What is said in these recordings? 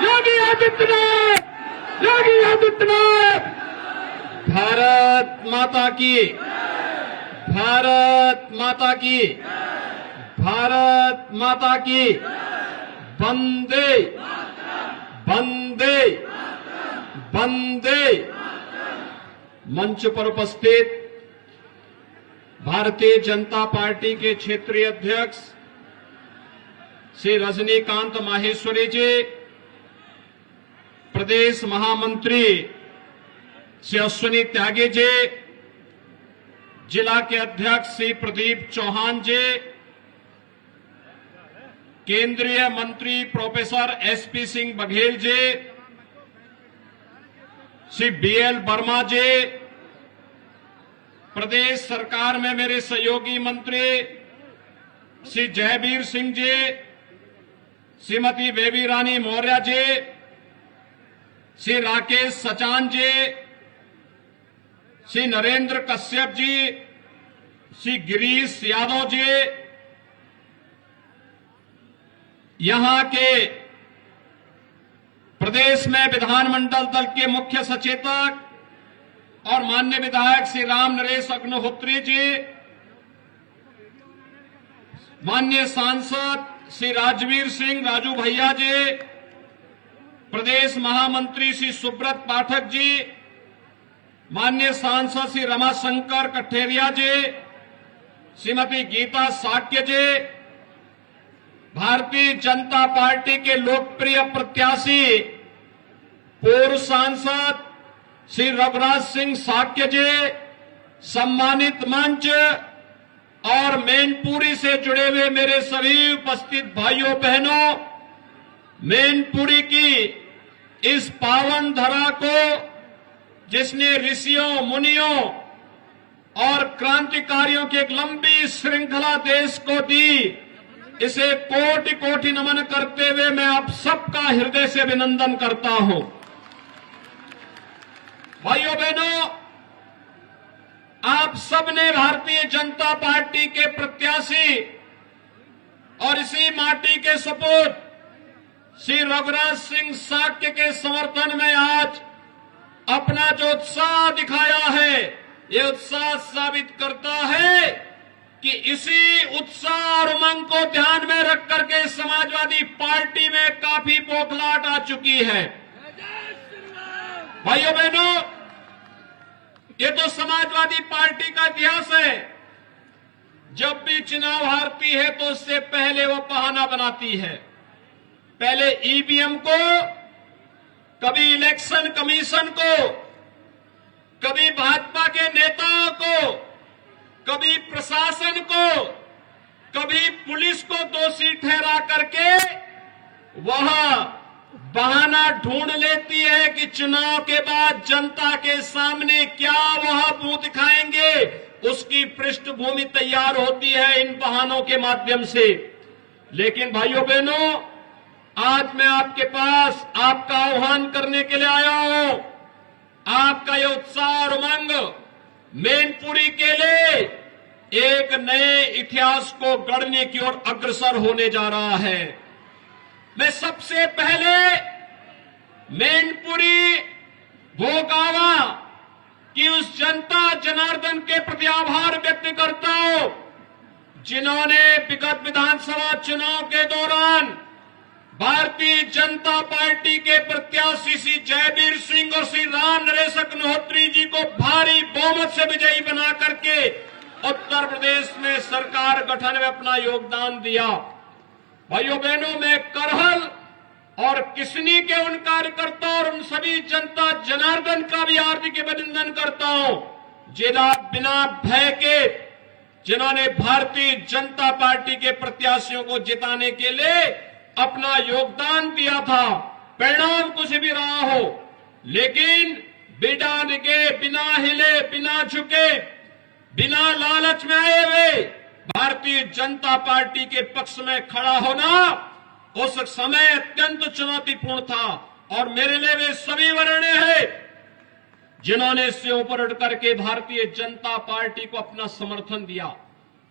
योगी आदित्यनाथ, योगी आदित्यनाथ। भारत माता की, भारत माता की, भारत माता की। वंदे वंदे वंदे। मंच पर उपस्थित भारतीय जनता पार्टी के क्षेत्रीय अध्यक्ष श्री रजनीकांत माहेश्वरी जी, प्रदेश महामंत्री श्री अश्विनी त्यागी जी, जिला के अध्यक्ष श्री प्रदीप चौहान जी, केंद्रीय मंत्री professor SP Singh Baghel ji, Shri BL Verma जी, प्रदेश सरकार में मेरे सहयोगी मंत्री श्री जयवीर सिंह जी, श्रीमती बेबी रानी मौर्य जी, श्री राकेश सचान जी, श्री नरेंद्र कश्यप जी, श्री गिरीश यादव जी, यहां के प्रदेश में विधानमंडल दल के मुख्य सचेतक और माननीय विधायक श्री राम नरेश अग्निहोत्री जी, माननीय सांसद श्री राजवीर सिंह राजू भैया जी, प्रदेश महामंत्री श्री सुब्रत पाठक जी, माननीय सांसद श्री रमाशंकर कठेरिया जी, श्रीमती गीता साक्य जी, भारतीय जनता पार्टी के लोकप्रिय प्रत्याशी पूर्व सांसद श्री रघुराज सिंह साक्य जी, सम्मानित मंच और मैनपुरी से जुड़े हुए मेरे सभी उपस्थित भाइयों बहनों, मैनपुरी की इस पावन धरा को जिसने ऋषियों मुनियों और क्रांतिकारियों की एक लंबी श्रृंखला देश को दी, इसे कोटि कोटि नमन करते हुए मैं आप सबका हृदय से अभिनंदन करता हूं। भाइयों बहनों, आप सबने भारतीय जनता पार्टी के प्रत्याशी और इसी माटी के सपूत श्री रघुराज सिंह साक्य के समर्थन में आज अपना जो उत्साह दिखाया है, ये उत्साह साबित करता है कि इसी उत्साह और उमंग को ध्यान में रख करके समाजवादी पार्टी में काफी बौखलाहट आ चुकी है। भाइयों बहनों, ये तो समाजवादी पार्टी का इतिहास है। जब भी चुनाव हारती है तो उससे पहले वो बहाना बनाती है। पहले ईवीएम को, कभी इलेक्शन कमीशन को, कभी भाजपा के नेताओं को, कभी प्रशासन को, कभी पुलिस को दोषी ठहरा करके वह बहाना ढूंढ लेती है कि चुनाव के बाद जनता के सामने क्या वह मुंह दिखाएंगे, उसकी पृष्ठभूमि तैयार होती है इन बहानों के माध्यम से। लेकिन भाइयों बहनों, आज मैं आपके पास आपका आह्वान करने के लिए आया हूं। आपका यह उत्साह और उमंग मैनपुरी के लिए एक नए इतिहास को गढ़ने की ओर अग्रसर होने जा रहा है। मैं सबसे पहले मैनपुरी भोगावा की उस जनता जनार्दन के प्रति आभार व्यक्त करता हूं, जिन्होंने विगत विधानसभा चुनाव के दौरान भारतीय जनता पार्टी के प्रत्याशी श्री जयवीर सिंह और श्री राम नरेश अग्निहोत्री जी को भारी बहुमत से विजयी बना करके उत्तर प्रदेश में सरकार गठन में अपना योगदान दिया। भाइयों बहनों, मैं करहल और किसनी के उन कार्यकर्ता और उन सभी जनता जनार्दन का भी हार्दिक अभिनंदन करता हूं, जिन्हें बिना भय के, जिन्होंने भारतीय जनता पार्टी के प्रत्याशियों को जिताने के लिए अपना योगदान दिया था। परिणाम कुछ भी रहा हो, लेकिन बिना डिगे, बिना हिले, बिना झुके, बिना लालच में आए हुए भारतीय जनता पार्टी के पक्ष में खड़ा होना उस समय अत्यंत चुनौतीपूर्ण था। और मेरे लिए वे सभी वरीय हैं जिन्होंने इससे ऊपर उठ करके भारतीय जनता पार्टी को अपना समर्थन दिया।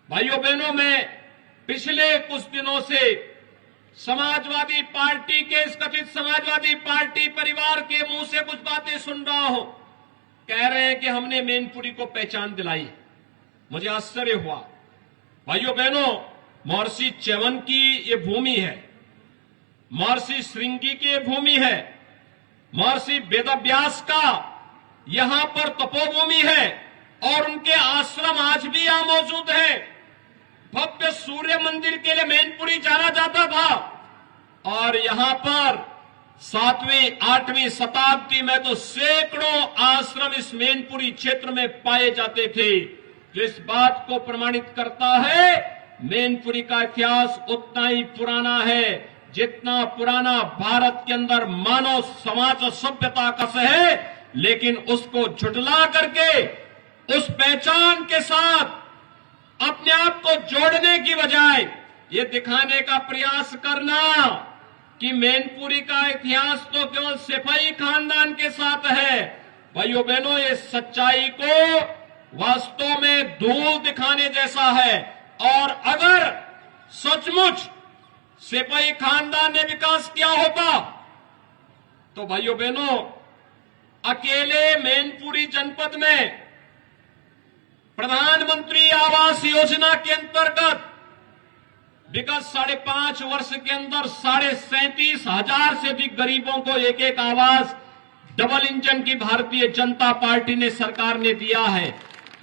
भाइयों बहनों, मैं पिछले कुछ दिनों से समाजवादी पार्टी के इस कथित समाजवादी पार्टी परिवार के मुंह से कुछ बातें सुन रहा हूं। कह रहे हैं कि हमने मैनपुरी को पहचान दिलाई। मुझे आश्चर्य हुआ। भाइयों बहनों, महर्षि च्यवन की ये भूमि है, महर्षि श्रृंगी की ये भूमि है, महर्षि वेदव्यास का यहां पर तपोभूमि है और उनके आश्रम आज भी यहां मौजूद है। भव्य सूर्य मंदिर के लिए मैनपुरी जाना जाता था और यहां पर 7वीं 8वीं शताब्दी में तो सैकड़ों आश्रम इस मैनपुरी क्षेत्र में पाए जाते थे, जो इस बात को प्रमाणित करता है मैनपुरी का इतिहास उतना ही पुराना है जितना पुराना भारत के अंदर मानव समाज और सभ्यता का है। लेकिन उसको झुठला करके उस पहचान के साथ अपने आप को जोड़ने की बजाय ये दिखाने का प्रयास करना कि मैनपुरी का इतिहास तो केवल सिपाही खानदान के साथ है। भाइयों बहनों, ये सच्चाई को वास्तव में धूल दिखाने जैसा है। और अगर सचमुच सिपाही खानदान ने विकास किया होता तो भाइयों बहनों, अकेले मैनपुरी जनपद में प्रधानमंत्री आवास योजना के अंतर्गत विगत 5.5 वर्ष के अंदर 37,500 से अधिक गरीबों को एक एक आवास डबल इंजन की भारतीय जनता पार्टी ने सरकार ने दिया है।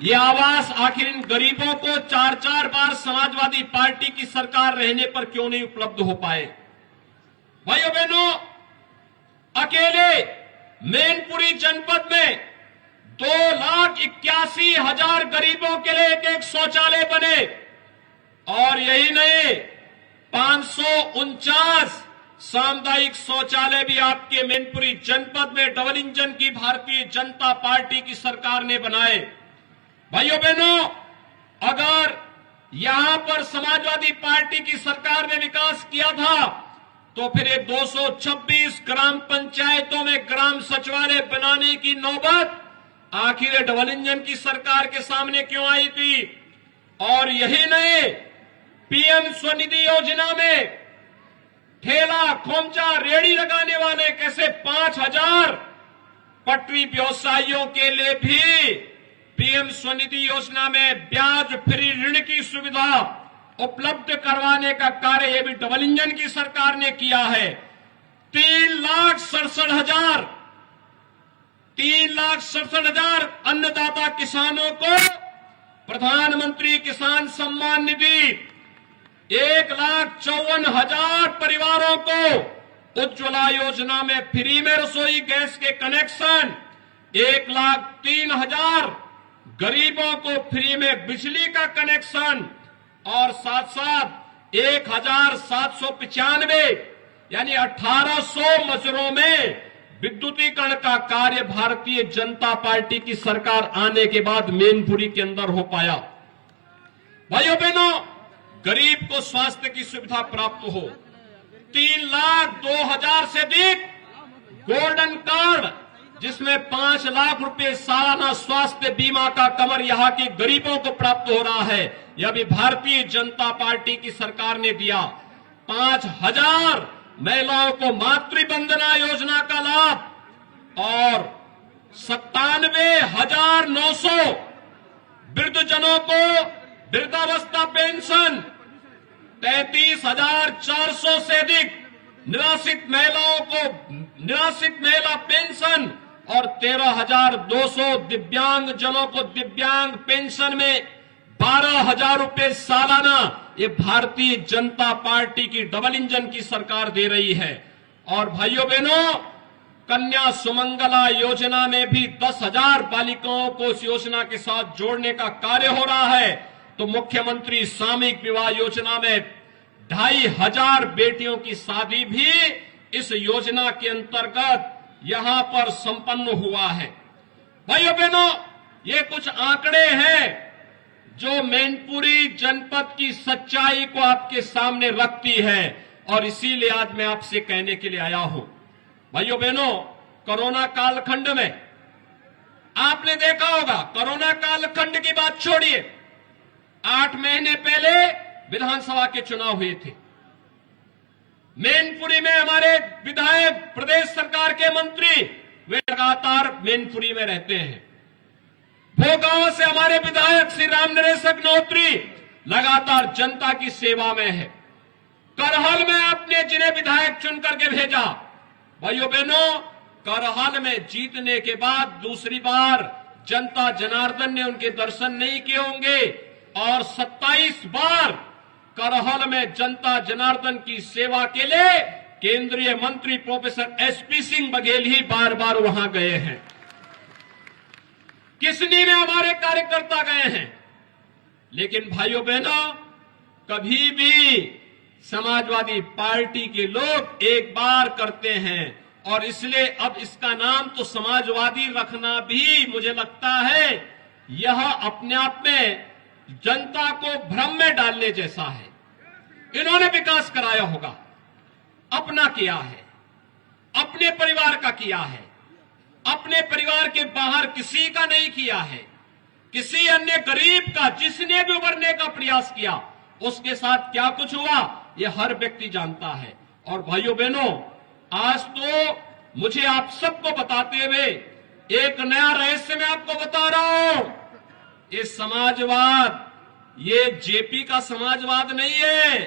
ये आवास आखिर इन गरीबों को 4-4 बार समाजवादी पार्टी की सरकार रहने पर क्यों नहीं उपलब्ध हो पाए? भाइयों बहनों, अकेले मैनपुरी जनपद में 2,81,000 गरीबों के लिए एक एक शौचालय बने और यही नहीं 549 सामुदायिक शौचालय भी आपके मैनपुरी जनपद में डबल इंजन की भारतीय जनता पार्टी की सरकार ने बनाए। भाइयों बहनों, अगर यहां पर समाजवादी पार्टी की सरकार ने विकास किया था तो फिर ये 226 ग्राम पंचायतों में ग्राम सचिवालय बनाने की नौबत आखिर डबल इंजन की सरकार के सामने क्यों आई थी? और यही नहीं, पीएम स्वनिधि योजना में ठेला खोमचा रेड़ी लगाने वाले कैसे 5,000 पटरी व्यवसायियों के लिए भी पीएम स्वनिधि योजना में ब्याज फ्री ऋण की सुविधा उपलब्ध करवाने का कार्य ये भी डबल इंजन की सरकार ने किया है। 3,67,000 अन्नदाता किसानों को प्रधानमंत्री किसान सम्मान निधि, 1,54,000 परिवारों को उज्ज्वला योजना में फ्री में रसोई गैस के कनेक्शन, 1,03,000 गरीबों को फ्री में बिजली का कनेक्शन और साथ साथ 1,795 यानी 1,800 मजरों में विद्युतीकरण का कार्य भारतीय जनता पार्टी की सरकार आने के बाद मैनपुरी के अंदर हो पाया। भाइयों बहनों, गरीब को स्वास्थ्य की सुविधा प्राप्त हो, 3,02,000 से अधिक गोल्डन कार्ड जिसमें 5 लाख रुपए सालाना स्वास्थ्य बीमा का कवर यहां के गरीबों को प्राप्त हो रहा है, यह भी भारतीय जनता पार्टी की सरकार ने दिया। 5,000 महिलाओं को मातृवंदना योजना का लाभ और 97,900 वृद्धजनों को वृद्धावस्था पेंशन, 33,400 से अधिक निराश्रित महिलाओं को निराश्रित महिला पेंशन और 13,200 दिव्यांग जनों को दिव्यांग पेंशन में 12,000 रुपए सालाना ये भारतीय जनता पार्टी की डबल इंजन की सरकार दे रही है। और भाइयों बहनों, कन्या सुमंगला योजना में भी 10,000 बालिकाओं को इस योजना के साथ जोड़ने का कार्य हो रहा है। तो मुख्यमंत्री सामूहिक विवाह योजना में 2,500 बेटियों की शादी भी इस योजना के अंतर्गत यहां पर संपन्न हुआ है। भाइयों बहनों, ये कुछ आंकड़े हैं जो मैनपुरी जनपद की सच्चाई को आपके सामने रखती है और इसीलिए आज मैं आपसे कहने के लिए आया हूं। भाइयों बहनों, कोरोना कालखंड में आपने देखा होगा, कोरोना कालखंड की बात छोड़िए, 8 महीने पहले विधानसभा के चुनाव हुए थे। मैनपुरी में हमारे विधायक, प्रदेश सरकार के मंत्री, वे लगातार मैनपुरी में रहते हैं। भोगांव से हमारे विधायक श्री राम नरेश अग्निहोत्री लगातार जनता की सेवा में है। करहल में आपने जिन्हें विधायक चुन करके भेजा, भाइयों बहनों, करहल में जीतने के बाद दूसरी बार जनता जनार्दन ने उनके दर्शन नहीं किए होंगे और 27 बार करहल में जनता जनार्दन की सेवा के लिए केंद्रीय मंत्री प्रोफेसर एसपी सिंह बघेल ही बार बार वहां गए हैं। किसनी में हमारे कार्यकर्ता गए हैं। लेकिन भाइयों बहनों, कभी भी समाजवादी पार्टी के लोग एक बार करते हैं और इसलिए अब इसका नाम तो समाजवादी रखना भी मुझे लगता है यह अपने आप में जनता को भ्रम में डालने जैसा है। इन्होंने विकास कराया होगा, अपना किया है, अपने परिवार का किया है, अपने परिवार के बाहर किसी का नहीं किया है। किसी अन्य गरीब का जिसने भी उभरने का प्रयास किया उसके साथ क्या कुछ हुआ यह हर व्यक्ति जानता है। और भाइयों बहनों, आज तो मुझे आप सबको बताते हुए एक नया रहस्य मैं आपको बता रहा हूं। ये समाजवाद, ये जेपी का समाजवाद नहीं है,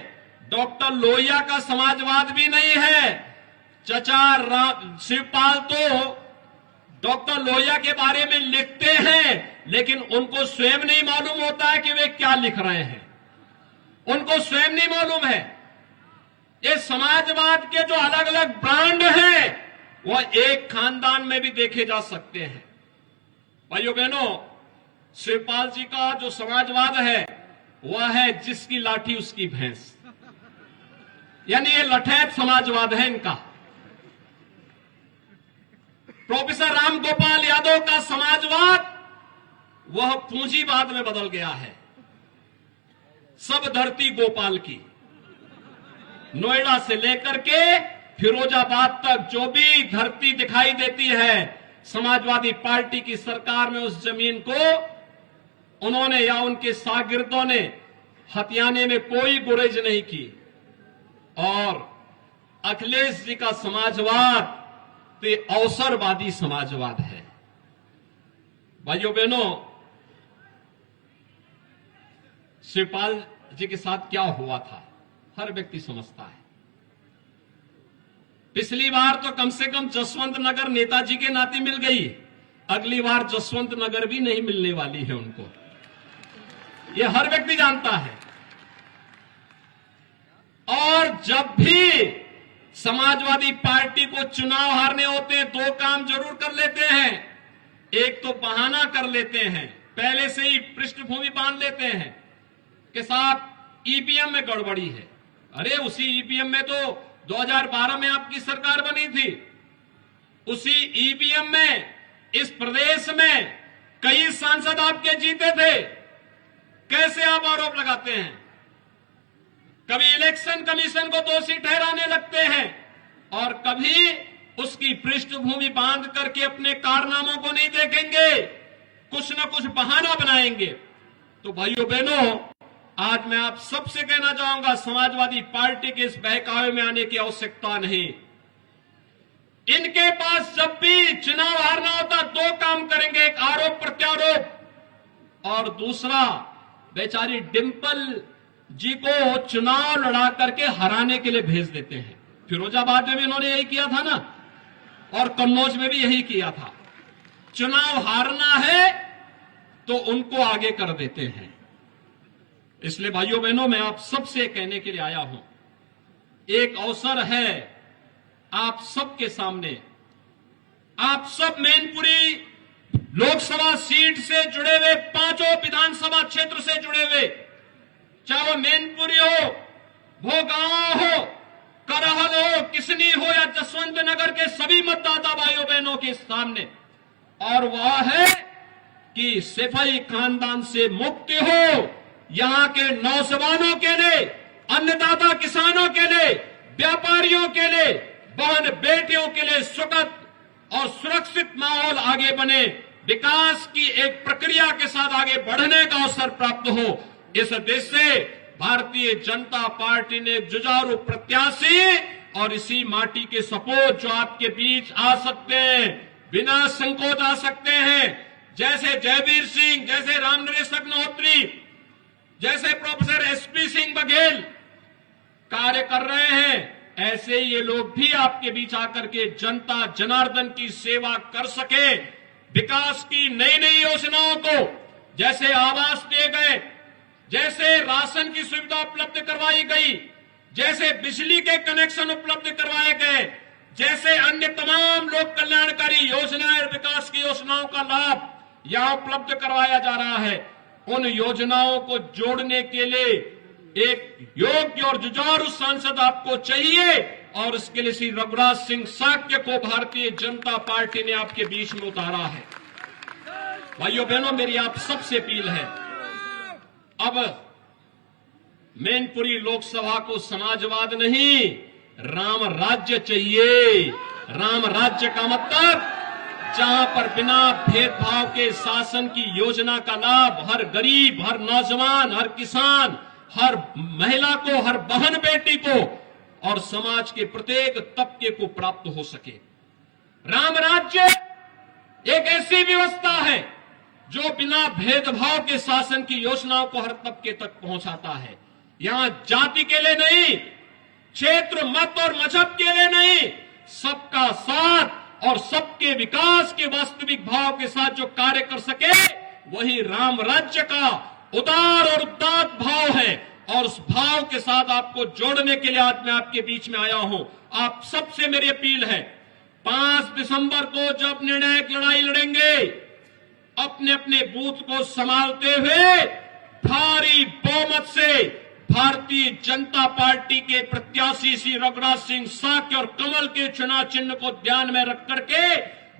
डॉक्टर लोहिया का समाजवाद भी नहीं है। चचा शिवपाल तो डॉक्टर लोहिया के बारे में लिखते हैं, लेकिन उनको स्वयं नहीं मालूम होता है कि वे क्या लिख रहे हैं। उनको स्वयं नहीं मालूम है। ये समाजवाद के जो अलग अलग ब्रांड हैं वह एक खानदान में भी देखे जा सकते हैं। भाइयों बहनों, शिवपाल जी का जो समाजवाद है वह है जिसकी लाठी उसकी भैंस, यानी ये लठैत समाजवाद है इनका। प्रोफेसर राम गोपाल यादव का समाजवाद वह पूंजीवाद में बदल गया है। सब धरती गोपाल की, नोएडा से लेकर के फिरोजाबाद तक जो भी धरती दिखाई देती है, समाजवादी पार्टी की सरकार में उस जमीन को उन्होंने या उनके शागिर्दों ने हथियाने में कोई गुरेज नहीं की। और अखिलेश जी का समाजवाद तो अवसरवादी समाजवाद है। भाइयों बहनों, शिवपाल जी के साथ क्या हुआ था हर व्यक्ति समझता है। पिछली बार तो कम से कम जसवंत नगर नेताजी के नाते मिल गई, अगली बार जसवंत नगर भी नहीं मिलने वाली है उनको, ये हर व्यक्ति जानता है। और जब भी समाजवादी पार्टी को चुनाव हारने होते हैं दो काम जरूर कर लेते हैं। एक तो बहाना कर लेते हैं, पहले से ही पृष्ठभूमि बांध लेते हैं कि साहब ईवीएम में गड़बड़ी है। अरे उसी ईवीएम में तो 2012 में आपकी सरकार बनी थी, उसी ईवीएम में इस प्रदेश में कई सांसद आपके जीते थे। कैसे आप आरोप लगाते हैं? कभी इलेक्शन कमीशन को दोषी ठहराने लगते हैं और कभी उसकी पृष्ठभूमि बांध करके अपने कारनामों को नहीं देखेंगे, कुछ न कुछ बहाना बनाएंगे। तो भाइयों बहनों, आज मैं आप सबसे कहना चाहूंगा, समाजवादी पार्टी के इस बहकावे में आने की आवश्यकता नहीं। इनके पास जब भी चुनाव हारना होता दो काम करेंगे, एक आरोप प्रत्यारोप और दूसरा बेचारी डिंपल जी को चुनाव लड़ा करके हराने के लिए भेज देते हैं। फिरोजाबाद में भी इन्होंने यही किया था ना, और कन्नौज में भी यही किया था। चुनाव हारना है तो उनको आगे कर देते हैं। इसलिए भाइयों बहनों, मैं आप सबसे कहने के लिए आया हूं, एक अवसर है आप सबके सामने। आप सब मैनपुरी लोकसभा सीट से जुड़े हुए, पांचों विधानसभा क्षेत्र से जुड़े हुए, चाहे वो मैनपुरी हो, भोगांव हो, करहल हो, किसनी हो या जसवंत नगर के सभी मतदाता भाइयों बहनों के सामने, और वह है कि सिपाही खानदान से मुक्ति हो, यहां के नौजवानों के लिए, अन्नदाता किसानों के लिए, व्यापारियों के लिए, बहन बेटियों के लिए सुखद और सुरक्षित माहौल आगे बने, विकास की एक प्रक्रिया के साथ आगे बढ़ने का अवसर प्राप्त हो। इस देश से भारतीय जनता पार्टी ने जुझारू प्रत्याशी और इसी माटी के सपूत जो आपके बीच आ सकते हैं, बिना संकोच आ सकते हैं, जैसे जयवीर सिंह, जैसे रामनरेश अग्निहोत्री, जैसे प्रोफेसर एसपी सिंह बघेल कार्य कर रहे हैं, ऐसे ये लोग भी आपके बीच आकर के जनता जनार्दन की सेवा कर सके, विकास की नई नई योजनाओं को, जैसे आवास दिए गए, जैसे राशन की सुविधा उपलब्ध करवाई गई, जैसे बिजली के कनेक्शन उपलब्ध करवाए गए, जैसे अन्य तमाम लोक कल्याणकारी योजनाएं और विकास की योजनाओं का लाभ यहां उपलब्ध करवाया जा रहा है। उन योजनाओं को जोड़ने के लिए एक योग्य और जुझारू सांसद आपको चाहिए, और इसके लिए श्री रघुराज सिंह साक्य को भारतीय जनता पार्टी ने आपके बीच में उतारा है। भाइयों बहनों, मेरी आप सबसे अपील है, अब मैनपुरी लोकसभा को समाजवाद नहीं, राम राज्य चाहिए। राम राज्य का मतलब जहां पर बिना भेदभाव के शासन की योजना का लाभ हर गरीब, हर नौजवान, हर किसान, हर महिला को, हर बहन बेटी को और समाज के प्रत्येक तबके को प्राप्त हो सके। राम राज्य एक ऐसी व्यवस्था है जो बिना भेदभाव के शासन की योजनाओं को हर तबके तक पहुंचाता है। यहां जाति के लिए नहीं, क्षेत्र, मत और मजहब के लिए नहीं, सबका साथ और सबके विकास के वास्तविक भाव के साथ जो कार्य कर सके, वही राम राज्य का उदार और उदात्त भाव है। और उस भाव के साथ आपको जोड़ने के लिए आज मैं आपके बीच में आया हूं। आप सबसे मेरी अपील है, 5 दिसंबर को जब निर्णायक लड़ाई लड़ेंगे, अपने अपने बूथ को संभालते हुए भारी बहुमत से भारतीय जनता पार्टी के प्रत्याशी श्री रघुराज सिंह साक्य और कमल के चुनाव चिन्ह को ध्यान में रख करके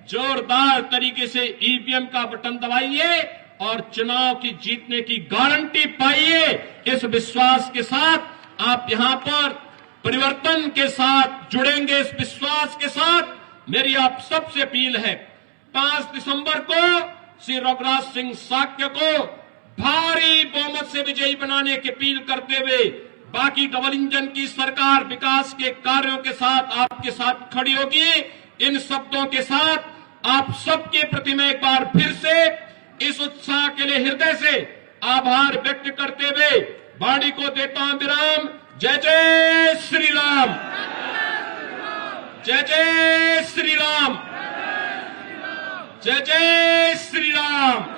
जोरदार तरीके से ईवीएम का बटन दबाइए और चुनाव की जीतने की गारंटी पाइए। इस विश्वास के साथ आप यहां पर परिवर्तन के साथ जुड़ेंगे। इस विश्वास के साथ मेरी आप सबसे अपील है, 5 दिसंबर को श्री रघुराज सिंह साक्य को भारी बहुमत से विजयी बनाने की अपील करते हुए, बाकी डबल इंजन की सरकार विकास के कार्यों के साथ आपके साथ खड़ी होगी। इन शब्दों के साथ आप सबके प्रति मैं एक बार फिर से इस उत्साह के लिए हृदय से आभार व्यक्त करते हुए वाणी को देता हूं विराम। जय जय श्री राम, जय जय श्री राम, जय जय श्री राम।